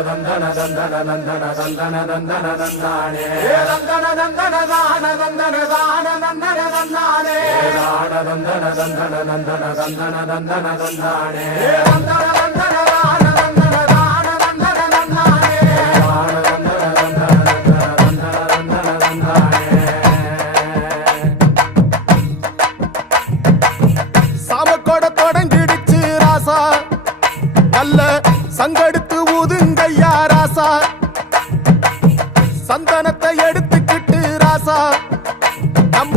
தந்தன தந்தன தந்தன தந்தன தந்தன தந்தானே தந்தன தந்தன தான தந்தன தான தந்தன தந்தானே தான தந்தன தந்தன தந்தன தந்தன தந்தன தந்தானே தந்தன தந்தன தான தந்தன தான தந்தன தந்தானே தான தந்தன தந்தன தந்தன தந்தன தந்தானே சாமக்கோட தொடங்கிடுச்சு ராசா நல்ல சங்கெடுத்து ஊதுங்கய்யா ராசா சந்தனத்தை எடுத்துக்கிட்டு ராசா நம்ம